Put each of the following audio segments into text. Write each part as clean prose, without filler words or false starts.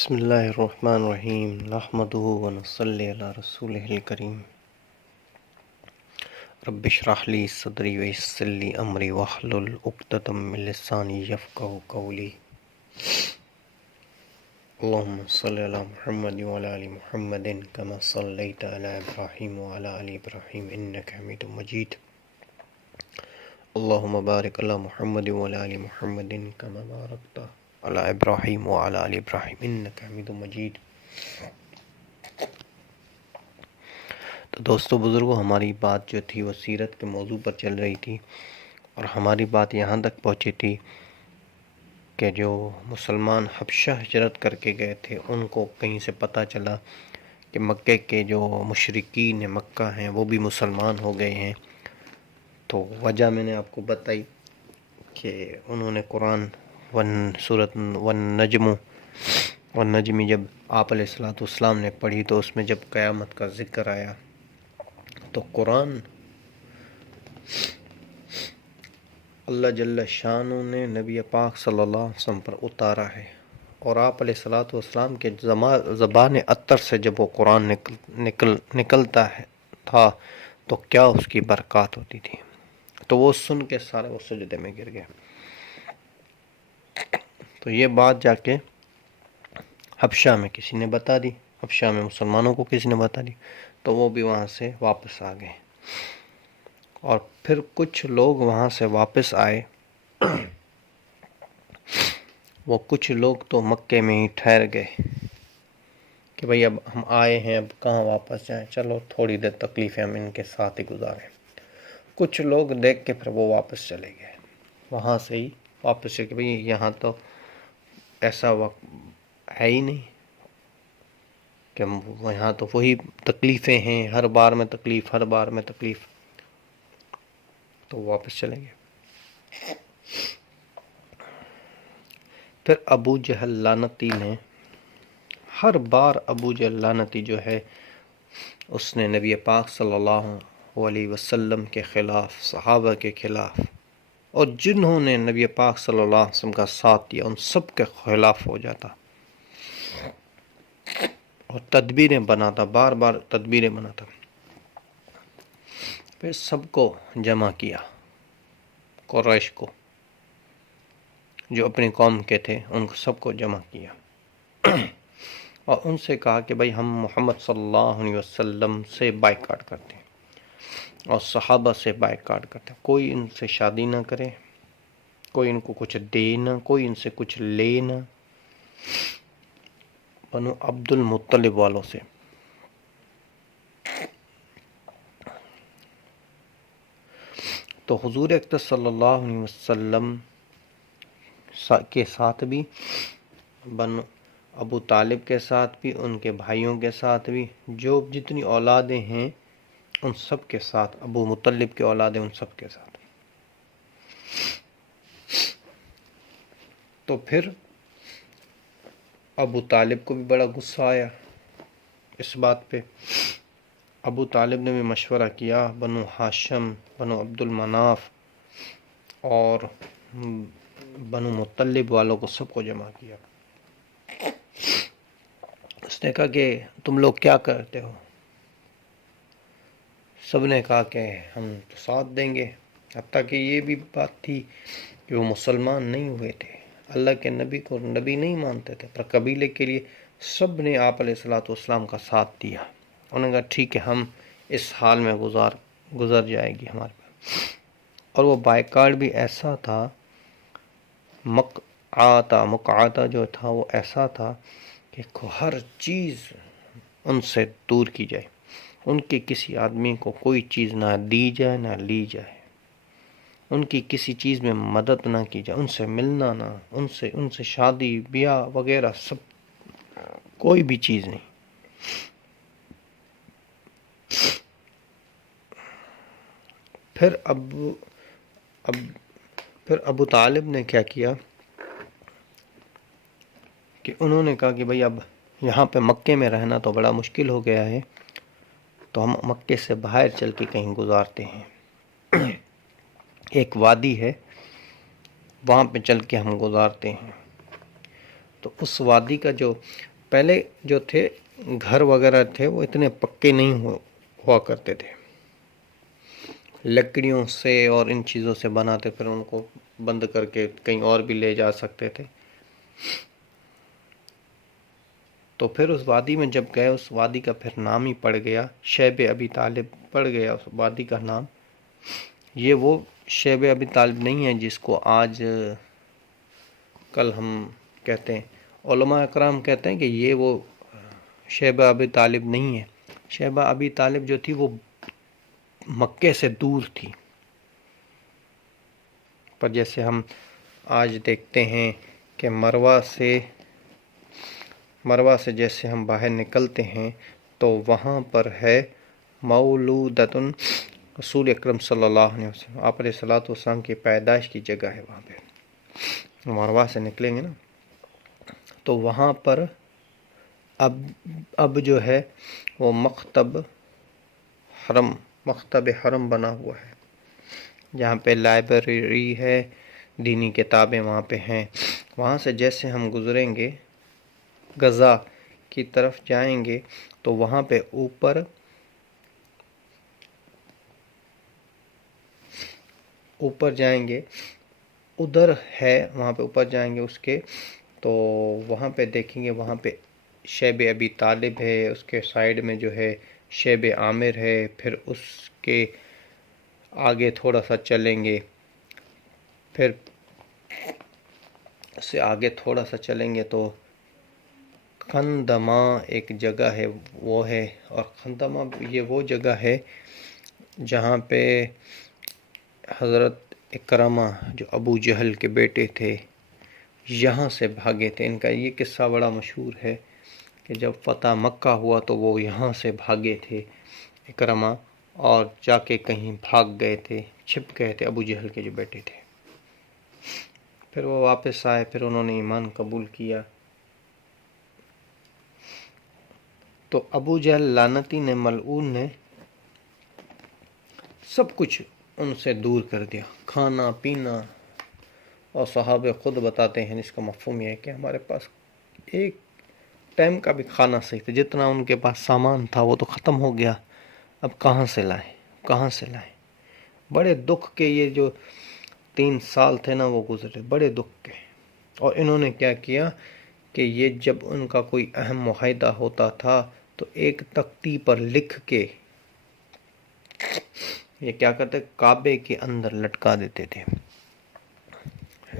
بسم اللہ الرحمن الرحیم نحمده ونصلی علی رسولہ الکریم رب اشرح لی صدری ویسر لی امری واحلل عقدۃ من لسانی یفقهوا قولی اللہم صلی علی محمد وعلی آل محمد کما صلیت علی ابراہیم وعلی آل ابراہیم انک حمید مجید اللہم بارک علی محمد وعلی آل محمد کما بارکت علی ابراہیم وعلی آل ابراہیم انک حمید مجید۔ تو دوستو بزرگوں، ہماری بات جو تھی وہ سیرت کے موضوع پر چل رہی تھی، اور ہماری بات یہاں تک پہنچی تھی کہ جو مسلمان حبشہ ہجرت کر کے گئے تھے ان کو کہیں سے پتہ چلا کہ مکے کے جو مشرکین مکہ ہیں وہ بھی مسلمان ہو گئے ہیں۔ تو وجہ میں نے آپ کو بتائی کہ انہوں نے قرآن سورۃ والنجم جب آپ علیہ السلام نے پڑھی تو اس میں جب قیامت کا ذکر آیا تو قرآن اللہ جل شانہ نے نبی پاک صلی اللہ علیہ وسلم پر اتارا ہے، اور آپ علیہ السلام کے زبان اطہر سے جب وہ قرآن نکلتا تھا تو کیا اس کی برکات ہوتی تھی۔ تو وہ سن کے سارے وہ سجدے میں گر گئے۔ تو یہ بات جا کے حبشہ میں کسی نے بتا دی، حبشہ میں مسلمانوں کو کسی نے بتا دی، تو وہ بھی وہاں سے واپس آ گئے۔ اور پھر کچھ لوگ وہاں سے واپس آئے، وہ کچھ لوگ تو مکے میں ہی ٹھہر گئے کہ بھئی اب ہم آئے ہیں، اب کہاں واپس جائیں، چلو تھوڑی دیر تکلیفیں ہم ان کے ساتھ ہی گزاریں۔ کچھ لوگ دیکھ کے پھر وہ واپس چلے گئے، وہاں سے ہی واپس چلے کہ بھئی یہاں تو ایسا وقت ہے ہی نہیں کہ یہاں تو وہی تکلیفیں ہیں، ہر بار میں تکلیف، ہر بار میں تکلیف، تو واپس چلے گئے۔ پھر ابو جہل لعنتی نے ہر بار ابو جہل لعنتی جو ہے اس نے نبی پاک صلی اللہ علیہ وسلم کے خلاف، صحابہ کے خلاف، اور جنہوں نے نبی پاک صلی اللہ علیہ وسلم کا ساتھ دیا ان سب کے خلاف ہو جاتا اور تدبیریں بناتا، بار بار تدبیریں بناتا۔ پھر سب کو جمع کیا، قریش کو جو اپنی قوم کے تھے ان کو سب کو جمع کیا، اور ان سے کہا کہ بھئی ہم محمد صلی اللہ علیہ وسلم سے بائیکاٹ کرتے ہیں اور صحابہ سے بائیکاٹ کرتے ہیں، کوئی ان سے شادی نہ کرے، کوئی ان کو کچھ دے نہ، کوئی ان سے کچھ لے نہ، بنو عبد المطلب والوں سے۔ تو حضور اکرم صلی اللہ علیہ وسلم کے ساتھ بھی، بنو ابو طالب کے ساتھ بھی، ان کے بھائیوں کے ساتھ بھی، جو جتنی اولادیں ہیں ان سب کے ساتھ، ابو مطلب کے اولادیں ان سب کے ساتھ۔ تو پھر ابو طالب کو بھی بڑا غصہ آیا اس بات پہ۔ ابو طالب نے بھی مشورہ کیا، بنو ہاشم، بنو عبد المناف اور بنو مطلب والوں کو سب کو جمع کیا۔ اس نے کہا کہ تم لوگ کیا کرتے ہو؟ سب نے کہا کہ ہم تو ساتھ دیں گے، حتیٰ کہ یہ بھی بات تھی کہ وہ مسلمان نہیں ہوئے تھے، اللہ کے نبی کو نبی نہیں مانتے تھے، پر قبیلے کے لیے سب نے آپ علیہ السلام کا ساتھ دیا۔ انہوں نے کہا ٹھیک ہے، ہم اس حال میں گزر جائے گی ہمارے پاس۔ اور وہ بائیکاٹ بھی ایسا تھا، مقعاتہ جو تھا وہ ایسا تھا کہ ہر چیز ان سے دور کی جائے، ان کے کسی آدمی کو کوئی چیز نہ دی جائے نہ لی جائے، ان کی کسی چیز میں مدد نہ کی جائے، ان سے ملنا نہ، ان سے شادی بیاہ وغیرہ سب، کوئی بھی چیز نہیں۔ پھر ابو طالب نے کیا کیا کہ انہوں نے کہا کہ بھئی اب یہاں پہ مکے میں رہنا تو بڑا مشکل ہو گیا ہے، تو ہم مکے سے باہر چل کے کہیں گزارتے ہیں، ایک وادی ہے وہاں پہ چل کے ہم گزارتے ہیں۔ تو اس وادی کا جو پہلے جو تھے گھر وغیرہ تھے وہ اتنے پکے نہیں ہوا کرتے تھے، لکڑیوں سے اور ان چیزوں سے بناتے، پھر ان کو بند کر کے کہیں اور بھی لے جا سکتے تھے۔ تو پھر اس وادی میں جب گئے، اس وادی کا پھر نام ہی پڑ گیا شیب ابی طالب پڑ گیا اس وادی کا نام۔ یہ وہ شیب ابی طالب نہیں ہے جس کو آج کل ہم کہتے ہیں، علماء اکرام کہتے ہیں کہ یہ وہ شیبہ ابی طالب نہیں ہے۔ شیبہ ابی طالب جو تھی وہ مکے سے دور تھی، پر جیسے ہم آج دیکھتے ہیں کہ مروہ سے جیسے ہم باہر نکلتے ہیں تو وہاں پر ہے مولودتن رسول اکرم صلی اللہ علیہ وسلم، آپ علیہ الصلوۃ والسلام کی پیدائش کی جگہ ہے وہاں پہ۔ مروہ سے نکلیں گے نا تو وہاں پر اب جو ہے وہ مکتب حرم بنا ہوا ہے، جہاں پہ لائبریری ہے، دینی کتابیں وہاں پہ ہیں۔ وہاں سے جیسے ہم گزریں گے غزہ کی طرف جائیں گے تو وہاں پہ اوپر جائیں گے، ادھر ہے، وہاں پہ اوپر جائیں گے اس کے تو وہاں پہ دیکھیں گے، وہاں پہ شیب ابی طالب ہے، اس کے سائیڈ میں جو ہے شیب عامر ہے، پھر اس کے آگے تھوڑا سا چلیں گے، پھر اس سے آگے تھوڑا سا چلیں گے تو خندمہ ایک جگہ ہے وہ ہے، اور خندمہ یہ وہ جگہ ہے جہاں پہ حضرت اکرمہ جو ابو جہل کے بیٹے تھے یہاں سے بھاگے تھے۔ ان کا یہ قصہ بڑا مشہور ہے کہ جب فتح مکہ ہوا تو وہ یہاں سے بھاگے تھے اکرمہ، اور جا کے کہیں بھاگ گئے تھے، چھپ گئے تھے، ابو جہل کے جو بیٹے تھے۔ پھر وہ واپس آئے، پھر انہوں نے ایمان قبول کیا۔ تو ابو جہل لعنتی نے، ملعون نے سب کچھ ان سے دور کر دیا، کھانا پینا، اور صحابہ خود بتاتے ہیں اس کا مفہوم یہ ہے کہ ہمارے پاس ایک ٹائم کا بھی کھانا صحیح تھا، جتنا ان کے پاس سامان تھا وہ تو ختم ہو گیا، اب کہاں سے لائیں۔ بڑے دکھ کے یہ جو 3 سال تھے نا وہ گزرے، بڑے دکھ کے۔ اور انہوں نے کیا کیا کہ یہ جب ان کا کوئی اہم معاہدہ ہوتا تھا تو ایک تختی پر لکھ کے یہ کیا کرتے، کعبے کے اندر لٹکا دیتے تھے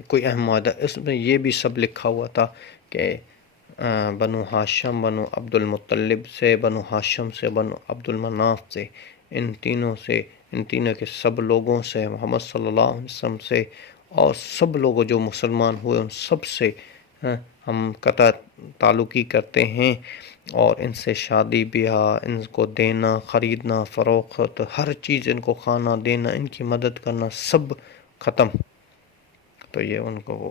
کوئی اہم معاہدہ۔ اس میں یہ بھی سب لکھا ہوا تھا کہ بنو ہاشم، بنو عبد المطلب سے، بنو ہاشم سے، بنو عبد المناف سے، ان تینوں کے سب لوگوں سے، محمد صلی اللہ علیہ وسلم سے، اور سب لوگوں جو مسلمان ہوئے ان سب سے ہم قطع تعلقی کرتے ہیں، اور ان سے شادی بیاہ، ان کو دینا، خریدنا، فروخت، ہر چیز، ان کو کھانا دینا، ان کی مدد کرنا، سب ختم۔ تو یہ ان کو وہ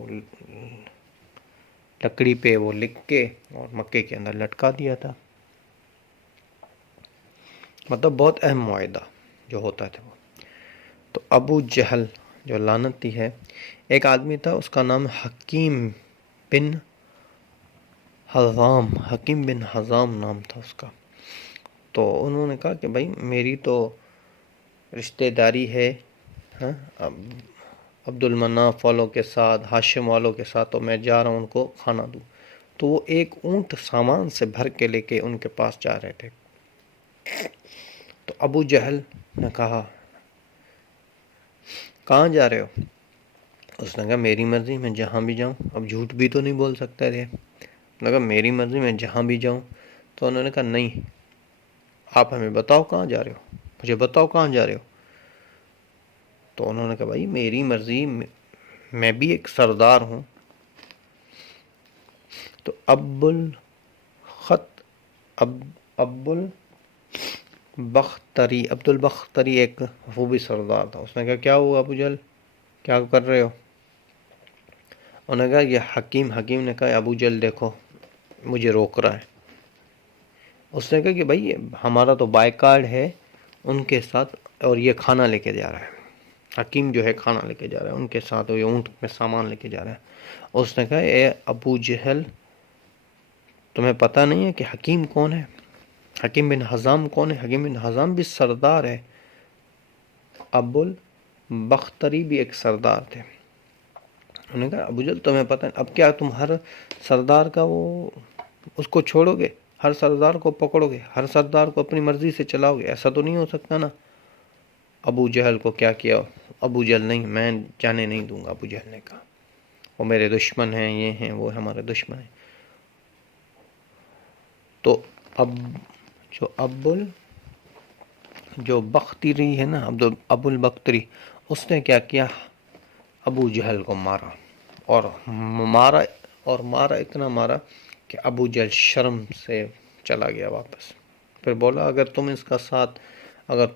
لکڑی پہ وہ لکھ کے اور مکے کے اندر لٹکا دیا تھا۔ مطلب بہت اہم معاہدہ جو ہوتا تھا وہ۔ تو ابو جہل جو لعنتی ہے، ایک آدمی تھا اس کا نام حکیم بن حزام نام تھا اس کا۔ تو انہوں نے کہا کہ بھائی میری تو رشتہ داری ہے عبد المناف والوں کے ساتھ، ہاشم والوں کے ساتھ، تو میں جا رہا ہوں ان کو کھانا دوں۔ تو وہ ایک اونٹ سامان سے بھر کے لے کے ان کے پاس جا رہے تھے۔ تو ابو جہل نے کہا کہاں جا رہے ہو؟ اس نے کہا میری مرضی، میں جہاں بھی جاؤں۔ اب جھوٹ بھی تو نہیں بول سکتے تھے، نے کہا میری مرضی، میں جہاں بھی جاؤں۔ تو انہوں نے کہا نہیں، آپ ہمیں بتاؤ کہاں جا رہے ہو، مجھے بتاؤ کہاں جا رہے ہو۔ تو انہوں نے کہا بھائی میری مرضی، میں بھی ایک سردار ہوں۔ تو عبد البختری ایک وہ بھی سردار تھا۔ اس نے کہا کیا ہوا ابو جہل، کیا کر رہے ہو؟ انہوں نے کہا یہ حکیم نے کہا ابو جہل دیکھو مجھے روک رہا ہے۔ اس نے کہا کہ بھائی ہمارا تو بائی کارڈ ہے ان کے ساتھ، اور یہ کھانا لے کے جا رہا ہے، حکیم جو ہے کھانا لے کے جا رہا ہے ان کے ساتھ، اور یہ اونٹ میں سامان لے کے جا رہا ہے۔ اس نے کہا اے ابو جہل تمہیں پتہ نہیں ہے کہ حکیم کون ہے؟ حکیم بن حزام کون ہے؟ حکیم بن حزام بھی سردار ہے، ابو البختری بھی ایک سردار تھے۔ انہوں نے کہا ابو جہل تمہیں پتہ ہے، اب کیا تم ہر سردار کا اس کو چھوڑو گے، ہر سردار کو پکڑو گے، ہر سردار کو اپنی مرضی سے چلاؤ گے؟ ایسا تو نہیں ہو سکتا نا۔ ابو جہل کو کیا کیا؟ ابو جہل نہیں، میں جانے نہیں دوں گا، ابو جہل نے کہا، وہ میرے دشمن ہیں، یہ ہیں وہ ہمارے دشمن ہیں۔ تو اب جو بختری ہے نا، ابو البختری، اس نے کیا کیا؟ ابو جہل کو مارا، اور مارا اتنا مارا کہ ابو جہل شرم سے چلا گیا واپس۔ پھر بولا اگر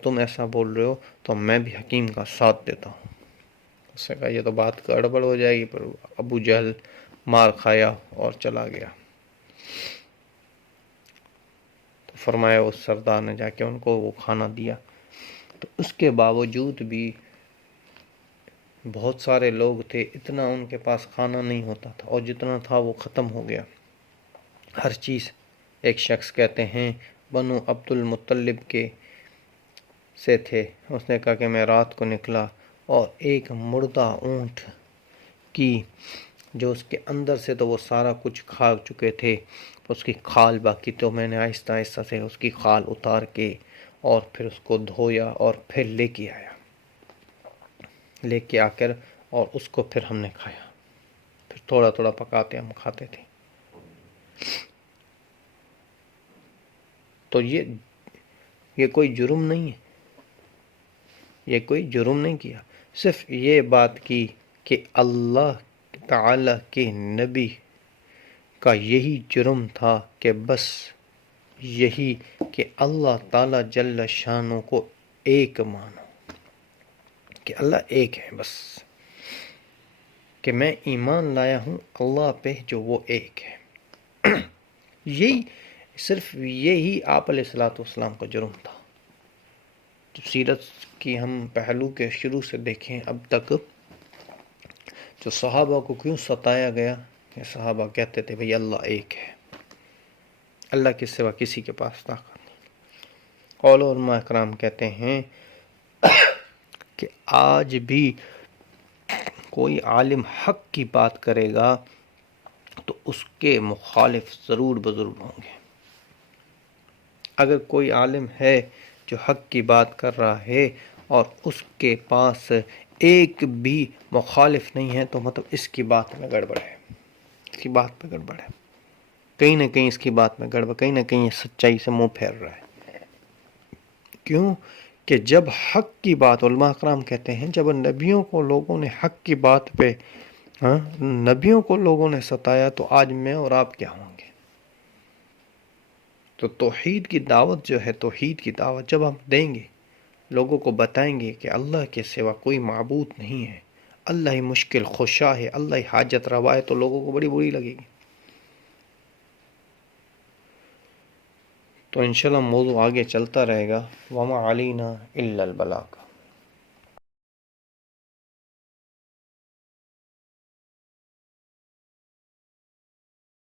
تم ایسا بول رہے ہو تو میں بھی حکیم کا ساتھ دیتا ہوں۔ اس نے کہا یہ تو بات گڑبڑ ہو جائے گی، پر ابو جہل مار کھایا اور چلا گیا۔ تو فرمایا اس سردار نے جا کے ان کو وہ کھانا دیا، تو اس کے باوجود بھی بہت سارے لوگ تھے، اتنا ان کے پاس کھانا نہیں ہوتا تھا، اور جتنا تھا وہ ختم ہو گیا، ہر چیز۔ ایک شخص کہتے ہیں بنو عبد المطلب کے سے تھے، اس نے کہا کہ میں رات کو نکلا اور ایک مردہ اونٹ کی جو اس کے اندر سے تو وہ سارا کچھ کھا چکے تھے، اس کی کھال باقی، تو میں نے آہستہ آہستہ سے اس کی کھال اتار کے اور پھر اس کو دھویا اور پھر لے کے آ کر اور اس کو پھر ہم نے کھایا، پھر تھوڑا تھوڑا پکاتے ہم کھاتے تھے۔ تو یہ کوئی جرم نہیں ہے، یہ کوئی جرم نہیں کیا، صرف یہ بات کی کہ اللہ تعالی کے نبی کا یہی جرم تھا کہ بس یہی کہ اللہ تعالی جل شانہ کو ایک مانو، کہ اللہ ایک ہے، بس کہ میں ایمان لایا ہوں اللہ پہ جو وہ ایک ہے۔ یہی آپ علیہ الصلوۃ والسلام کا جرم تھا۔ جب سیرت کی ہم پہلو کے شروع سے دیکھیں اب تک، جو صحابہ کو کیوں ستایا گیا، کہ صحابہ کہتے تھے بھئی اللہ ایک ہے، اللہ کے سوا کسی کے پاس طاقت نہیں۔ علماء اکرام کہتے ہیں کہ آج بھی کوئی عالم حق کی بات کرے گا تو اس کے مخالف ضرور بضرور ہوں گے۔ اگر کوئی عالم ہے جو حق کی بات کر رہا ہے اور اس کے پاس ایک بھی مخالف نہیں ہے، تو مطلب اس کی بات میں گڑبڑ ہے، اس کی بات میں گڑبڑ ہے، کہیں نہ کہیں اس کی بات میں گڑبڑ، کہیں نہ کہیں یہ سچائی سے منہ پھیر رہا ہے۔ کیوں کہ جب حق کی بات، علماء اکرام کہتے ہیں جب نبیوں کو لوگوں نے حق کی بات پہ نبیوں کو لوگوں نے ستایا، تو آج میں اور آپ کیا ہوں گے؟ تو توحید کی دعوت جو ہے، توحید کی دعوت جب ہم دیں گے، لوگوں کو بتائیں گے کہ اللہ کے سوا کوئی معبود نہیں ہے، اللہ ہی مشکل خشا ہے، اللہ ہی حاجت روا ہے، تو لوگوں کو بڑی بری لگے گی۔ تو انشاءاللہ موضوع آگے چلتا رہے گا، وما علینا الا البلاغ۔